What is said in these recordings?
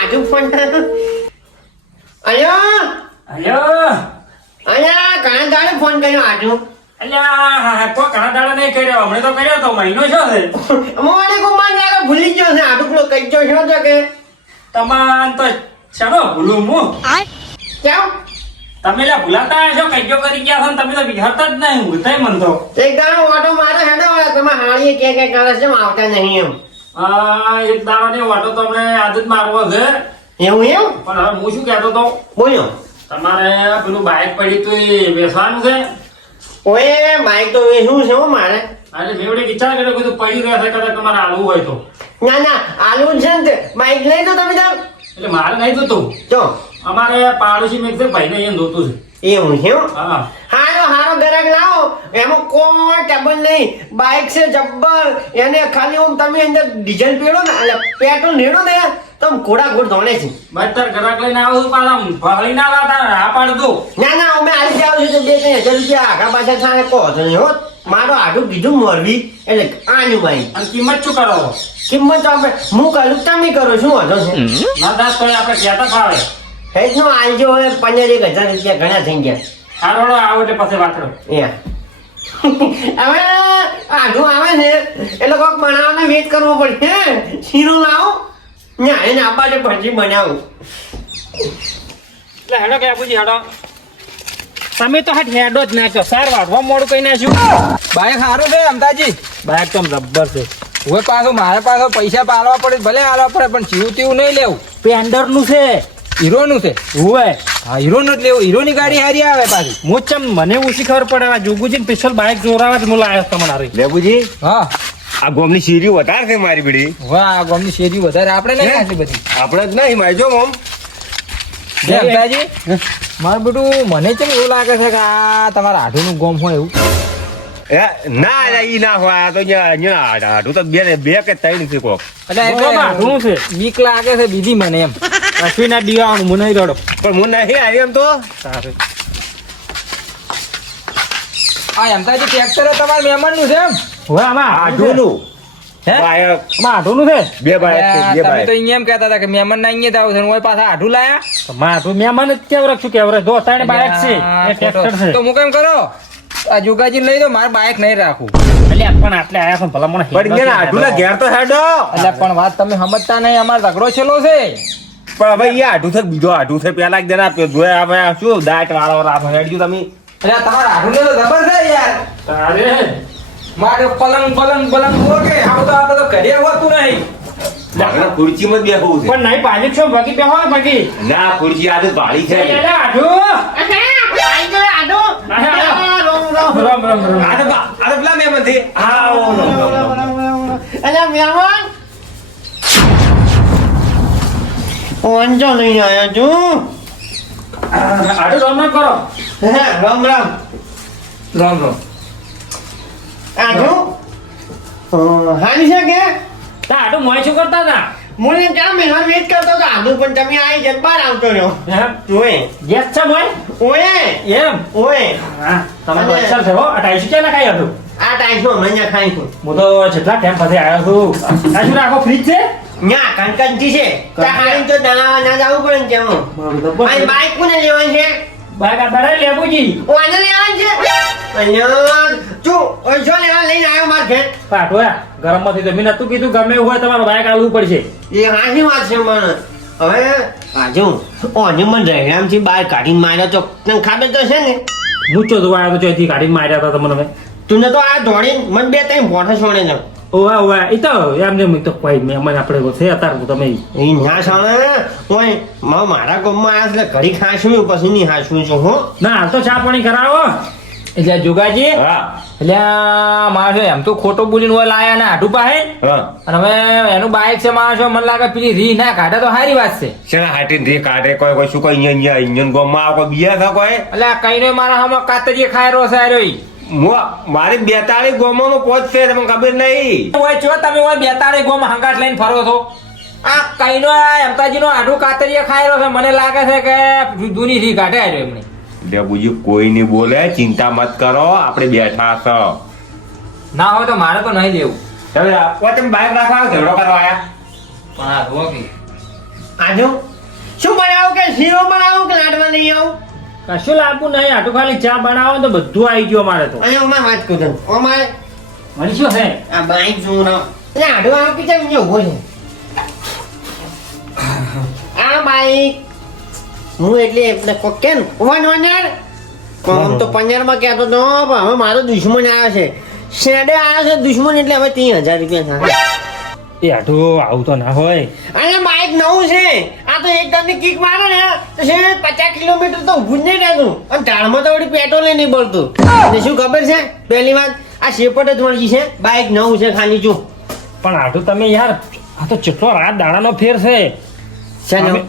આજુ ફોન અલ્યો અલ્યા ઘણા દાડે ફોન કર્યો આજુ. અલ્યા કો ઘણા દાડા નહીં કર્યો, હમણાં તો કર્યો તો મહિનો છો છે. મોને કુમાર લાગે ભૂલી ગયો છે. આટલું પેલો કઈ ગયો છો તો કે તમાન તો ચાલો ભૂલું હું કેમ તમે લે ભૂલાતા છો, કઈજો કરી ગયા છો ને તમે તો વિહરતા જ નહીં. ભૂલતાય મન તો એક દાડો ઓટો મારે હેડો તમે હાળીએ કે કરે છે આવતા નહીં એમ. એક દાડો ને વાટો તો હમણે આદત મારવો છે. એવું એમ પણ હવે હું શું કહેતો તો, બોલ્યો તમારે પેલું બાઇક પડી તો એ વેચવાનું છે. ઓએ બાઈક તો શું છે હો મારે. અરે મેં વડે વિચાર કર્યો કીધું પડી રહ્યા છે, કદાચ તમારે આલવું હોય તો. ના ના આલુ છે ને બાઈક લઈ દો તમે તાર. એટલે મારે નહીં જોતું, જો અમારે પાડોશી મેં ભાઈ ને એમ જોતું છે. એવું છે હો. હા હારો હારો ગરાક લાવો એમાં કોઈ ટેબલ નહીં. બાઈક છે જબ્બર. એને ખાલી ઓમ તમે અંદર ડીઝલ પીડો ને એટલે પેટ્રોલ નેડો ને તમ ઘોડા ઘોડ ધોણે છે. બહાર ઘરાક લઈને આવું છું પાછા ભાળી ના લાવતા, હા પાડ દો. ના ના અમે આવી જાવ છું તો 2-3 હજાર રૂપિયા આગા પાછા થાય કહો છો હો. મારો આટલું કીધું મોરબી એટલે આનું બાઈક અને કિંમત શું કરો? કિંમત આપણે હું કરું તમે કરો શું વાંધો છે. ના દાસ તો આપણે કહેતા ફાવે. હેજ નો આલજો હવે 15,000 રૂપિયા ઘણા થઈ ગયા. હારો આવો એટલે પછી વાત કરો. હવે આઢું આવે ને એટલે કોઈક બનાવવાને વેટ કરવો પડશે. શીરું લાવો ના એને આપવા પછી બનાવું. એટલે હેડો કે આપુજી હેડો. તમે તો હાથ હેડો જ નાખ્યો, સાર વાઢવા મોડું કઈ નાખ્યું. બાઈક સારું છે અમદાજી. બાઈક તો જબ્બર છે. હવે પાછો મારે પાછો પૈસા પાલવા પડે, ભલે આલવા પડે પણ જીવું તેવું નહીં લેવું. પેન્ડર નું છે. હીરો નું છે. હોય હા હીરો નું જ લેવું. હીરો ની ગાડી હારી આવે પાછી. હું ચમ મને ઓછી ખબર પડે. આ જોગુજી સ્પેશિયલ બાઈક જોરાવા જ હું લાવ્યો તમારે. લેબુજી હા આ ગોમની શીરી વધારે છે મારી બીડી. વાહ ગામની શેરી વધારે આપણે નહીં આટલી બધી. આપણે જ નહીં મારજો મોમ. જે અમદાજી મારું બેટું મને કેમ એવું લાગે છે કે આ તમારા આઢું નું ગોમ હોય એવું. ના ઈ ના હોય. આ તો આઢું તો બે કે ત્રણ છે કોક. એટલે આઢું છે. બીક લાગે છે બીજી મને એમ. અશ્વિના દીવાનું મને નહીં રડો. પણ હું નહીં આવી એમ તો. સારું આ અમદાજી ટ્રેક્ટર તમારા મહેમાન નું છે એમ. હવે આમાં આઢું નું હે બાયક આમાં આઢું નું છે. બે બાયક છે, બે તમે તો બાયક. અહીંયા એમ કહેતા હતા કે મહેમાન ના અહીંયા જ આવું છે ને ઓય પાછા આઢું લાયા. મારું મહેમાન જ કેવર શું કેવર જો ત્રણ બાઈક છે એ ટ્રેક્ટર છે. તો હું કેમ કરો આ જોગાજી લઈ દો, મારે બાઈક નહીં રાખવું. એટલે પણ આટલે આયા છો ભલા મને પણ અહીંયા આઢું ઘેર તો હેડો. એટલે પણ વાત તમે સમજતા નહીં, અમારો ઝઘડો છેલ્લો છે. પણ હવે અહીંયા આઢું છે બીજો આઢું છે. પેલા એક જણ આપ્યો જોયા હવે આ શું દાટ વાળો રાત હેડજો તમે. એટલે તમારા આઢું તો જબર છે યાર. તારે મારે પલંગ પલંગ પલંગ ઓકે આવું તો આપણે તો ઘરે હોતું નહીં. લાકડા ખુરચીમાં જ બેહવું છે. પણ નહીં પાજી છો બાકી બેહો બાકી ના ખુરચી આદત ભાળી છે. એટલે આઢું રામ રામ રામ. આ તો પેલા મહેમાન છે. આવો. અલ્યા મહેમાન વાંચો લઈ આવ્યો છું. આઢું રામ રામ કરો. હે રામ રામ. રામ રામ. આઢું હાલી છે કે તા આઢું મોય શું કરતા હતા? મુને ક્યાં મહેમાન વેટ કરતો હતો આઢું પણ તમે આવી જત બહાર આવતો રહ્યો. ઓએ ગેસ છે મોય ઓએ એમ. ઓએ હા તમે તો અસર છે હો. આ ટાઈસી ક્યાં નાખાઈ હતું? આ ટાઈમમાં મહિના ખાઈશું. હું તો જેટલા ટાઈમ પછી આવ્યો છું. આ શું રાખો ફ્રીજ છે? ન્યા કનકનથી છે ત્યાં હારી તો દલાવા ના જવું પડે ને ત્યાં. આ બાઈક કોને લેવાની છે? બાઈક આ બરાબર લેબુજી. ઓને લેવાની છે? અહીંયા તું ઓય જો લેવા લઈને આવ્યો માર ઘેર. પાટોયા ગરમમાંથી તો મેં નતું કીધું ગમે એવું હોય તમારું બાઈક આલવું પડશે. એ હાજી વાત છે મને. હવે આજુ ઓને મને રહેરામથી બહાર કાઢીને માર્યો તો તને ખબર તો છે ને. મૂચો જોવા આવ્યો તો ચોથી કાઢીને માર્યા હતા તમને. તું તો આ દોડીને મને 2-3 ભોઠા છોડે છે. ઓવા ઓવા એ તો એમને તો કોઈ મહેમાન આપણે છે અત્યારે તમે. એ ના સામે ઓય મારા ગામમાં આવ્યા એટલે ઘડી ખાશું પછી નહીં હાસું છું હો. ના હાલ તો ચા પાણી કરાવો. એટલે જોગાજી હા એટલે માણસો એમ તો ખોટો બોલીને ઓય લાયા ને આઢું પાસે હા. અને હવે એનું બાઈક છે માણસો મને લાગે પેલી રી ના કાઢે તો સારી વાત છે. શેના હાટીને રે કાઢે કોઈ શું કોઈ અહીંયા ઇન્જન ગોમમાં આવે કોઈ બીયા થા કોઈ. એટલે આ કઈ નો મારા હમણાં કાતરીએ ખાય રહ્યો છે આ રહ્યો ઈ. મારી 42 ગોમોનો પોચ છે તમને ખબર નહીં. ઓય જો તમે ઓય 42 ગોમ હંગાટ લઈને ફરો છો. આ કઈ નો એમતાજી નો આઢું કાતરીએ ખાય રહ્યો છે. મને લાગે છે કે જૂની રી કાઢે આ રહ્યો એમણે. લેબુજી કોઈ નહીં બોલે, ચિંતા મત કરો, આપણે બેઠા છો. ના હોય તો મારે તો નહીં લેવું. તમે તમે બાઈક રાખવા ઝઘડો કરવા આયા પણ આ રોકી આજો શું બનાવું કે શીરો બનાવું કે લાડવા લઈ આવું કશું લાવવું નહીં આટલું ખાલી ચા બનાવો તો બધું આવી ગયું અમારે તો અને અમારે વાત કરું અમારે વળી શું છે આ બાઈક જોઉં ના એટલે આડો આ પીછે અહીંયા ઉભો છે આ બાઈક હું એટલે કોકેન વન યાર કોમ તો પંજાબમાં કહેતો તો પણ હવે મારો દુશ્મન આવ્યો છે શેડે આવ્યો છે દુશ્મન એટલે હવે 30,000 રૂપિયા થાય એ આટલું આવું તો ના હોય અને બાઈક નવું છે આ તો એકદમની કિક મારે ને તો છે 50 કિલોમીટર તો ઊભું જ નહીં રહેતું અને ટાળમાં તો વળી પેટ્રોલ નહીં બળતું અને શું ખબર છે પહેલી વાત આ શેપટ જ મળી છે બાઈક નવું છે ખાલી જો પણ આટલું તમે યાર આ તો કેટલો રાત દાડાનો ફેર છે છે ને અમે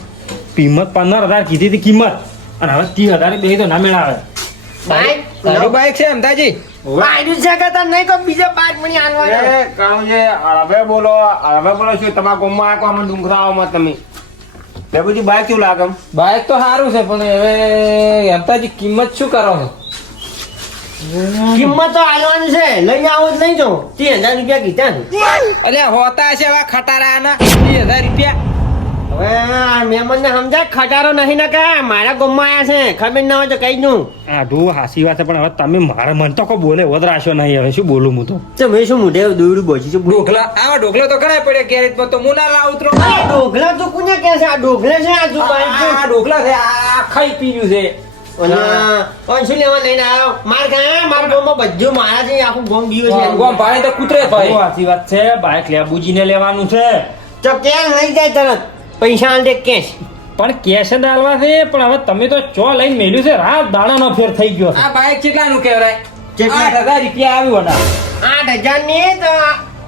કિંમત 15,000 કીધી હતી કિંમત અને હવે 30,000 બે તો ના મેળાવે બાઈક તારું બાઈક છે અમદાજી બાઈક છે કે તને નહીં કોઈ બીજા બાઈક મને આલવાના એ કામ છે હવે બોલો શું તમારા ગામમાં આખો અમે ડુંગરાઓમાં તમે બે બધી બાઈક કેવું લાગે આમ? બાઈક તો સારું છે પણ હવે અમદાજી કિંમત શું કરો છો કિંમત તો આલવાની છે લઈ આવો જ નહીં જો 30,000 રૂપિયા કીધા છે અલ્યા હોતા છે એવા ખટારાના 30,000 રૂપિયા હવે આ મહેમાનને સમજા ખટારો નહીં ને કે મારા ગામમાં આયા છે ખબર ના હોય તો કહી દઉં આટલું હાસી વાત છે પણ હવે તમે મારા મન તો કોઈ બોલે વધરાશો નહીં હવે શું બોલું હું તો મેં શું મોઢે દોડું બોજી છે ઢોકલા આવા ઢોકલો તો ઘણા પડે ગેરેજમાં તો હું ના લાવું ઉતરો આ ડોગલા તો કોને કહે છે આ ડોગલા છે આ જો બાઈક છે આ ઢોકલા છે આ ખાઈ પીયું છે ઓન શું લેવા લઈને આવ્યો માર કાં મારા ગામમાં બધું મારા છે આખું ગામ બીયો છે ગોમ ભાડે તો કૂતરે ભાઈ હાસી વાત છે બાઈક લેબુજીને લેવાનું છે તો ક્યાં લઈ જાય તરત પૈસા આલ દે કેશ પણ કેશ જ આલવા છે પણ હવે તમે તો ચો લઈને મેલ્યું છે રાત દાડાનો ફેર થઈ ગયો છે આ બાઈક કેટલાનું કહેવાય કેટલા? 8,000 રૂપિયા આવ્યું વડા 8,000 ની તો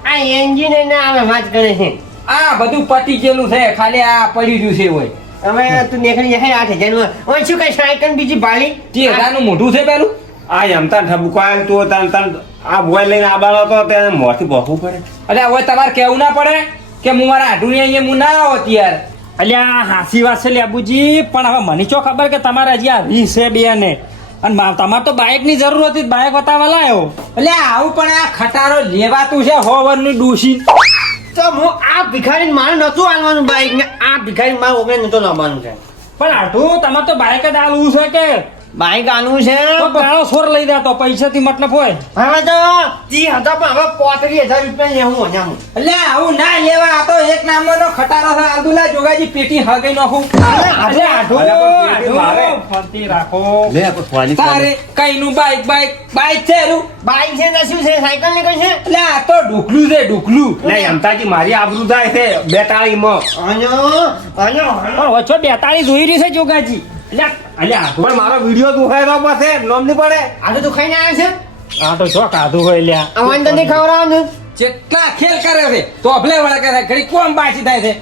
આ એન્જિન એને આવે વાત કરે છે આ બધું પતી ગયેલું છે ખાલી આ પડી રહ્યું છે હોય હવે તું નીકળી જાય 8,000 નું ઓય શું કઈ સાયકલ બીજી ભાળી 30,000 નું મોઢું છે પેલું આ એમતા ઠબુકાય તો તન આ બોય લઈને આબાનો તો તેને મોંથી ભોખવું પડે અલ્યા હવે તમારે કેવું ના પડે કે હું મારા આઢું અહીંયા હું ના આવો યાર અલ્યા હાસી વાત છે લેબુજી પણ હવે મને ચો ખબર કે તમારે હજી આ 20 છે બે ને અને તમારે તો બાઇક ની જરૂર હતી બાઇક બતાવવા લાયો અલ્યા આવું પણ આ ખટારો લેવાતું છે હોવરનું ડૂસી તો હું આ ભિખારી મારે નતું આલવાનું બાઈક ને આ ભિખારી મારે ઓગણે નતો લાવવાનું છે પણ આટલું તમારે તો બાઇક જ આલવું છે કે બાઈક આનું છે તો ગાળો સોર લઈ જાતો પૈસાથી મતલબ હોય હવે તો 30,000 પણ હવે 35,000 રૂપિયા લેવું હજામ અલ્યા આવું ના લેવા આ તો એક નામનો ખટારો છે આદુલા જોગાજી પેટી હગાઈ નાખું અલ્યા આટલું મારે. ફરતી રાખો લે આપણે ફોની તારે કઈનું બાઈક છે એનું બાઈક છે ને શું છે સાયકલ ની કઈ છે એટલે આ તો ઢોકલું છે ઢોકલું લે એમતાજી મારી આબરૂ થાય છે 42 માં અલ્યા વચ્ચો 42 જોઈ રહી છે જોગાજી અલ્યા પણ મારો વિડિયો દુખાય તો પાસે નોમ નહીં પડે આજે તો ખાઈને આવ્યા છે આ તો જો કાધું હોય લ્યા આ વાંધો નહીં ખવડાવવાનું જેટલા ખેલ કરે છે તો અભલે વળકે થાય ઘડી કોમ બાચી થાય છે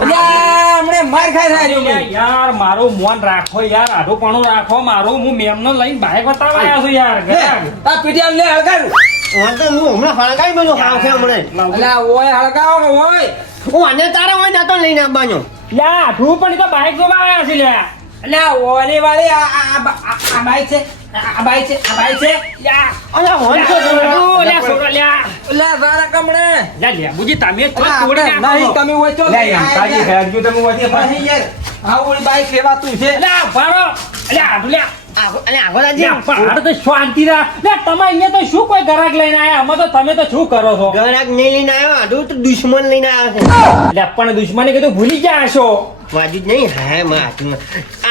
અલ્યા હમણે માર ખાય થાય રહ્યો મેં. યાર મારું મોન રાખો યાર આઢું રાખો મારું હું મેમનો લઈને બાઈક બતાવવા આવ્યો છું યાર લે, આ પીટીએમ લે હળગાડું વાંધો હું હમણાં ફળગાઈ બધું ખાવ છે હમણાં અલ્યા ઓય હળગાવો કે ઓય હું આને તારે હોય નતો લઈને આવવાનો લ્યા આઢું પણ ઈ તો બાઈક જોવા આવ્યા છે લ્યા અલ્યા ઓલે વાળી આ બાઈક છે આ બાઈક છે આ બાઈક છે યા અલ્યા હોય તો આઢું, લ્યા છોડો લ્યા અલ્યા વાળા કમણે લ્યા લેબુજી તમે જ અલ્યા, તોડી આપણે નાખો. નહીં તમે હોય તો લે એમતાજી હેડજો તમે વધી નહીં યાર આ ઓલી બાઈક લેવાતું છે લ્યા ભારો લ્યા આઢું લ્યા આગો દાદી લ્યા પણ તો શાંતિ રાખ લ્યા તમે અહીંયા તો શું કોઈ ગ્રાહક લઈને આયા અમે તો તમે તો શું કરો છો ગરાક નહીં લઈને આવ્યો આડું તો દુશ્મન લઈને આવ્યો છે લ્યા પણ દુશ્મની કીધું ભૂલી ગયા છો વાજુ જ નહીં હા માં હાથમાં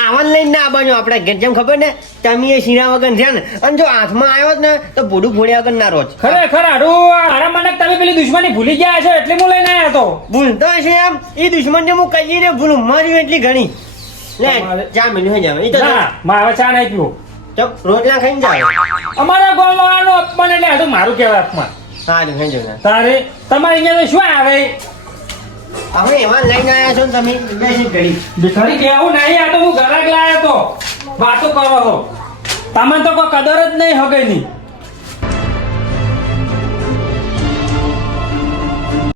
આવન લઈને ના આવવાનું આપણે ઘેર જેમ ખબર ને તમે એ શીરા વગર છે ને અને જો હાથમાં આવ્યો જ ને તો ભૂડું ફોડ્યા વગર ના રોજ ખરેખર આઢું મારા મને તમે પેલી દુશ્મની ભૂલી ગયા છો એટલે હું લઈને આવ્યો તો ભૂલતો હશે એમ એ દુશ્મન જે હું કહીએ ને ભૂલ મારી એટલી ઘણી લે ચા મેલ્યું હે જાવ એ તો ના મારે ચા નહીં પીવો ચપ રોટલા ખાઈને જાવ અમારા ગામવાળાનું અપમાન એટલે આઢું મારું કહેવાય અપમાન સારું ખાઈ જાવ તારે તમારે અહીંયા તો શું આવે હવે એમાં લઈને આવ્યા છો ને તમે બેસી ઘડી ભિખારી કેવું નહીં આ તો હું ગ્રાહક લાયો તો વાતો કરો છો તમને તો કોઈ કદર જ નહીં હગે ની